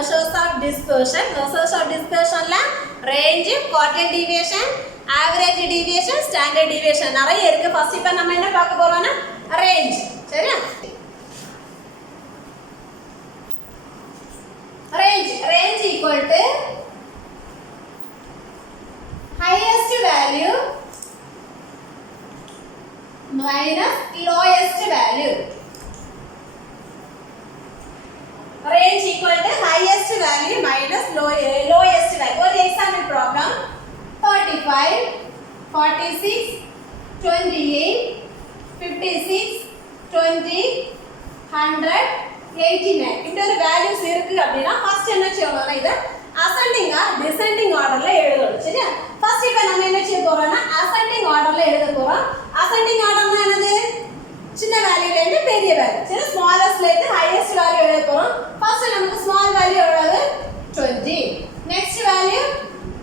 measures of dispersion. Measures of dispersion la range, quartile deviation, average deviation, standard deviation. நிறைய இருக்கு. First இப்ப நம்ம என்ன பார்க்க போறோம்னா range. சரியா? Range equal to highest value minus lowest value. Range equal to highest value minus lowest value. One example problem 35, 46, 28, 56, 20, 100, 89. இந்த ஒரு வேல்யூஸ் இருக்கு அப்படினா ஃபர்ஸ்ட் என்ன செய்யணும்னா இத அசெண்டிங் ஆர் டிசெண்டிங் ஆர்டர்ல எழுதணும். சரியா? ஃபர்ஸ்ட் இப்போ நம்ம என்ன செய்ய போறோம்னா அசெண்டிங் ஆர்டர்ல எழுத போறோம். அசெண்டிங் ஆர்டர்னா என்னது? சின்ன வேல்யூல இருந்து பெரிய வேல்யூ. சரி, ஸ்மாலஸ்ட்ல இருந்து ஹையஸ்ட் வேல்யூ எழுத போறோம். ஃபர்ஸ்ட் நமக்கு ஸ்மால் வேல்யூ எவ்வளவு? 20. Next value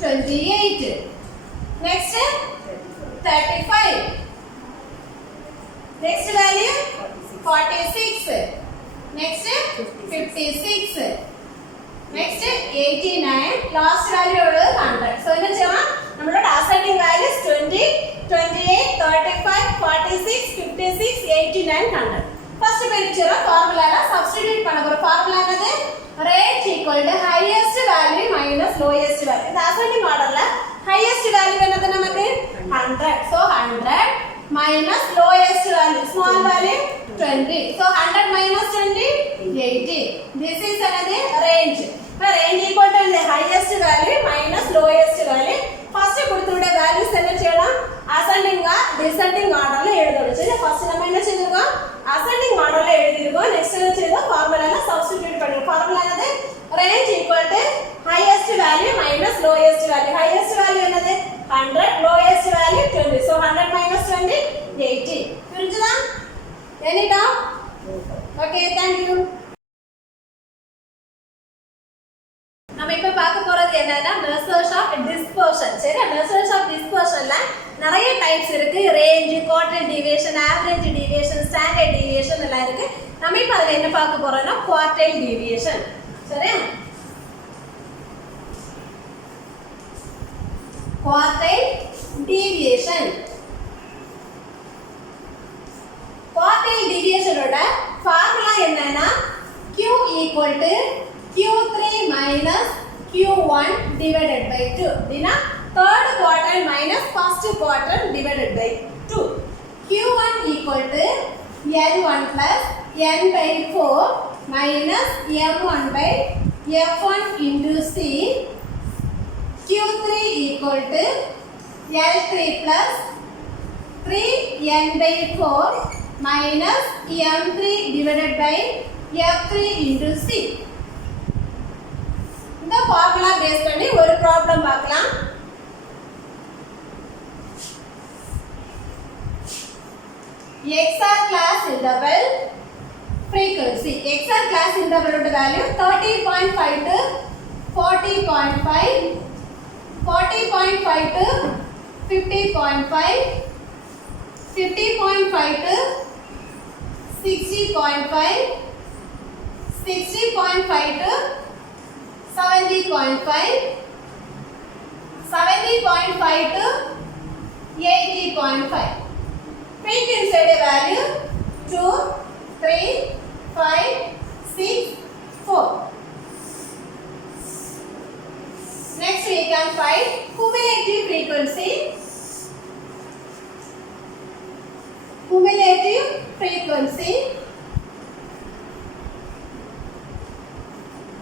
28. நெக்ஸ்ட் 35. Next value 46. நெக்ஸ்ட் 56. நெக்ஸ்ட் 89. லாஸ்ட் வேல்யூ எவ்வளவு? 100. சோ என்ன செய்யலாம்? நம்மளோட அசெண்டிங் வேல்யூஸ் 20, 28, 35, 46, 56, 89, 100. ஃபர்ஸ்ட் இப்போ என்ன செய்யறோம்? ஃபார்முலால சப்ஸ்டிட்யூட் பண்ண போறோம். ஃபார்முலா என்னது? Range equal to highest value minus lowest value. இந்த அசெண்டிங் ஆர்டர்ல ஹையஸ்ட் வேல்யூ என்னது நமக்கு? 100. சோ 100 minus lowest value, small value 20. So 100 minus 20, 80. This is another range. Range equal to the highest value minus lowest value. First கொடுத்துள்ள values என்ன செய்யலாம்? ascending or descending orderல எழுதணும். சரி, first நம்ம என்ன செய்திருக்கோம்? ascending orderல எழுதிருக்கோம். next என்ன செய்தோம்? formulaல substitute பண்ணிருக்கோம். formula என்னது? range equal to highest value minus lowest value. highest value என்னது? 100, lowest value 20. So 100 minus 20, 80. புரிஞ்சுதா? Any doubt? Okay, thank you. நம்ம இப்ப பார்க்க போறது என்னன்னா measures of dispersion. சரி, measures of dispersionல நிறைய டைப்ஸ் இருக்கு. range, quartile deviation, average deviation, standard deviation எல்லாம் இருக்கு. நம்ம இப்ப அதுல என்ன பார்க்க போறோம்னா quartile deviation. சரியா? quartile deviation. quartile deviation ஓட ஃபார்முலா என்னன்னா q equal to q3 minus q1 divided by 2. அப்படினா third quartile minus first quartile divided by 2. q1 equal to n1 plus n by 4 minus m1 by f1 into c. q3 equal to L3 plus 3n by 4 minus m3 divided by f3 into c. இந்த formula base பண்ணி ஒரு ப்ராப்ளம் பார்க்கலாம். XR class interval frequency. XR class interval ஓட வேல்யூ 30.5 to 40.5, 40.5 to 50.5, 50.5 to 60.5, 60.5 to 70.5, 70.5 to 80.5. Frequency value 2, 3, 5, 6, 4. Next we can find cumulative frequency. Cumulative frequency.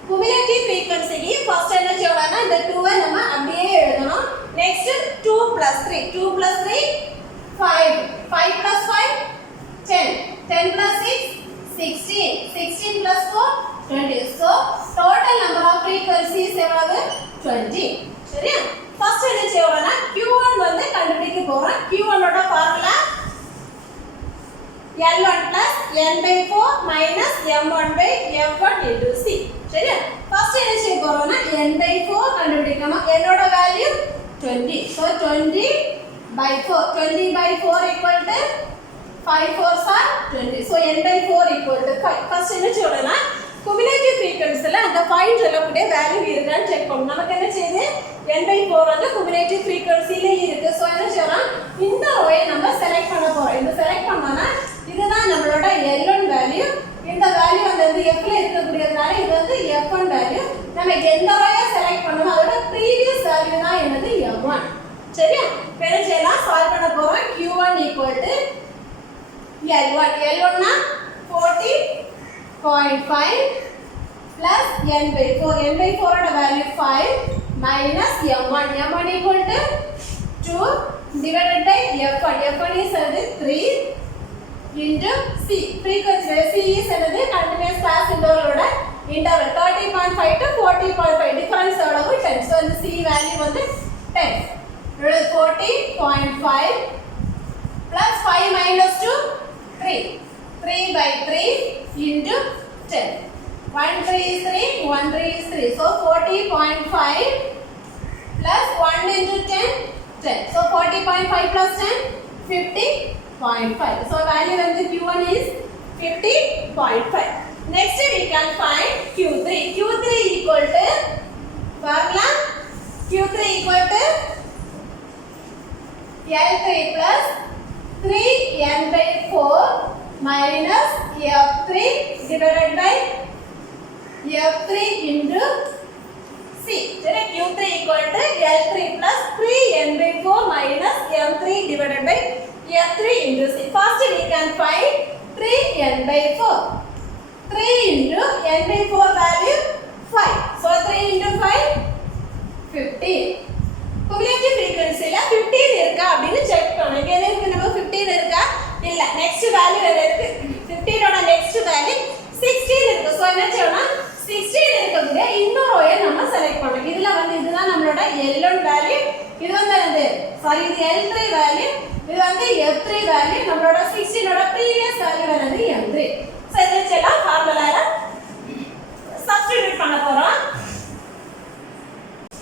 Cumulative frequency की first என்ன செய்யலாம்னா இந்த 2 நம்ம அப்படியே எழுதணும். Next 2 plus 3, 2 plus 3 5, 5 plus 5 10, 10 plus 6 16, 16 plus 4 20. So total number of frequencies எவ்வளவு? 20. சரியா? ஃபர்ஸ்ட் என்ன செய்யலாம்னா q1 வந்து கண்டுபிடிக்க போறோம். q1 ஓட formula L1 plus n by 4 minus m1 by f1 into c. சரியா? ஃபர்ஸ்ட் என்ன செய்ய போறோம்னா n by 4 கண்டுபிடிக்கணும். n ஓட வேல்யூ 20. So 20 by 4, 20 by 4 equal to 5 4s are 20. So n by 4 equal to 5. First என்ன செய்யணும்னா cumulative frequency அந்த ஃபைன் சொல்லக்கூடிய வேல்யூ இருக்கான்னு செக் பண்ணணும். நமக்கு என்ன செய்யுது n/4 வந்து cumulative frequencyல இருக்கு. ஸோ என்ன செய்யலாம், இந்த ரோயை நம்ம செலக்ட் பண்ண போறோம். இது செலக்ட் பண்ணோம்னா இதுதான் நம்மளோட L1 வேல்யூ. இந்த வேல்யூ வந்து F ல இருக்கக்கூடியதுனால இது வந்து F1 வேல்யூ. நம்ம எந்த ரோயை செலக்ட் பண்ணோமோ அதோட ப்ரீவியஸ் வேல்யூ தான் என்னது M1. சரியா? என்ன செய்யலாம், சால்வ் பண்ண போறோம். Q1 L1. L1 னா 40.5 plus n/4. n/4 ஓட வேல்யூ 5 minus m1. m1 equal to 2 divided by f1. f1 is 3 into c. Frequency c is continuous class interval ஓட interval 30.5 to 40.5. difference எவ்வளவு 10. so இந்த c value வந்து 10. 40.5 plus 5 minus 2 3. 3 by 3 into 10. 1 3 is 3, 1 3 is 3. So 40.5 plus 1 into 10, 10. So 40.5 plus 10, 50.5. So value of the Q1 is 50.5. Next we can find Q3. Q3 equal to formula. Q3 equal to L3 plus 3n/4 minus F3 divided by F3 into C. Q3 equal to L3 plus 3n/4 minus M3 divided by F3 into C. First we can find 3n/4. 3 into n/4 value 5. So 3 into 5 15. Cumulative frequency la 15 irukka அப்படினு செக் பண்ணனும். இங்க எதுக்கு நம்ம 15 இருக்கா இல்ல. Next value இருக்கு. 15 ஓட next value 16 இருக்கு. சோ என்ன செய்யணும், 16 இருக்கக்கூடிய இன்னொரு ரோயை நம்ம செலக்ட் பண்ணணும். இதுல வந்து இதுதான் நம்மளோட L1 வேல்யூ. இது வந்து என்னது, சாரி இது L3 வேல்யூ. இது வந்து F3 வேல்யூ. நம்மளோட 16 ஓட ப்ரீவியஸ் வேல்யூ வந்து M3. சோ இத செய்யலாம், ஃபார்முலால சப்ஸ்டிட்யூட் பண்ண போறோம்.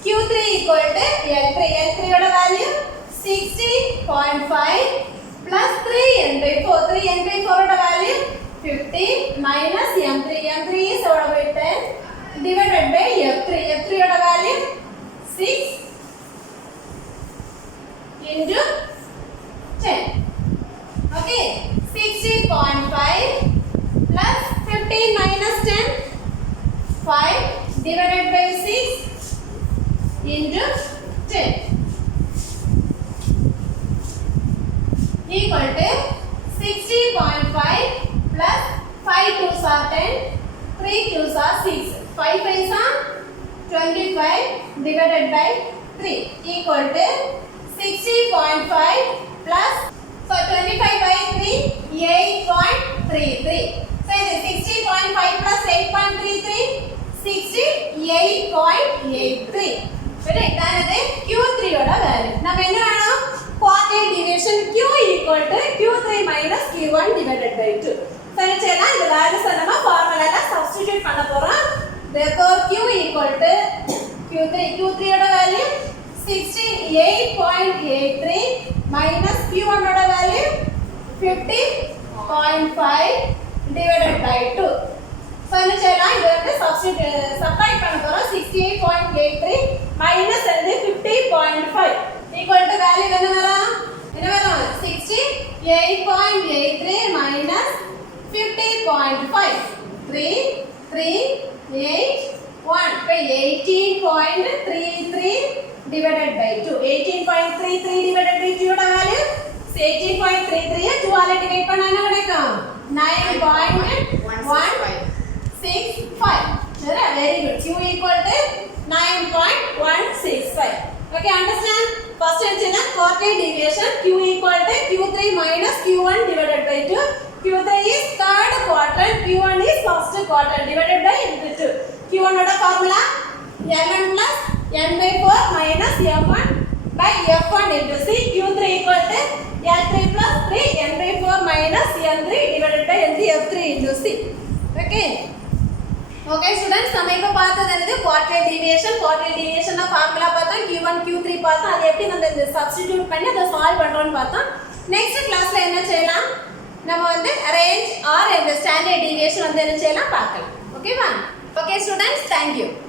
Q3 equal to L3. L3 ஓட வேல்யூ 60.5 plus 3n/4. 3n/4 ஓட வேல்யூ 50 minus M3. M3 is over by 10 divided by F3. F3 ஓட வேல்யூ 6 into 10. Okay, 60.5 plus 15 minus 10, 5 divided by 6 into 10 equal to 60.5 plus 5 2s are 10, 3 2s are 6. 5 5s are 25 divided by 3 equal to 60.5 plus, so 25 by 3 8.33. So 60.5 plus 8.33 68.83. Right, that is Q3 oda value. Now when you know quartile deviation Q equal to Q3 minus Q1 divided by 2. So என்ன செய்யலாம், இந்த வேல்யூஸ் நம்ம ஃபார்முலால சப்ஸ்டிட்யூட் பண்ண போறோம். Therefore Q equal to Q3. Q3 ஓட வேல்யூ 68.83 minus Q1 ஓட வேல்யூ 50.5 divided by 2. So என்ன செய்யலாம், இது வந்து சப்ஸ்டிட்யூட் பண்ண போறோம். 68.83 minus 50.5 equal to value என்ன வரும் 68.83 minus 50.5 3 3 8 1 by 18.33 divided by 2. 18.33 divided by 2 ஓட வேல்யூ 18.33 2 ஆல டிவைட் பண்ணா என்ன கிடைக்கும் 9.165. சரி, very good. Q equal to 9.165. Okay, understand? First என்ன quartile deviation Q equal to Q3 minus Q1 divided by 2. Q3 is third quadrant, Q1 is first quadrant divided by 2. Q1 oda formula L1 plus n/4 minus M1 by F1 into C. Q3 equal to L3 plus 3 n/4 minus M3 divided by F3 into C. Okay. Okay students, நம்ம இப்ப பார்த்தது என்னது quartile deviation. Quartile deviation ன ஃபார்முலா பார்த்தோம். Q1 Q3 பார்த்தோம். அது எப்படி நம்ம இந்த சப்ஸ்டிட்யூட் பண்ணி அதை சால்வ் பண்றோம்னு பார்த்தோம். நெக்ஸ்ட் கிளாஸ்ல என்ன செய்யலாம், நம்ம வந்து ரேஞ்ச் ஆர் இந்த ஸ்டாண்டர்ட் டீவியேஷன் வந்து என்ன செய்யலாம் பார்க்கலாம். Okay, 1. Okay, students, thank you.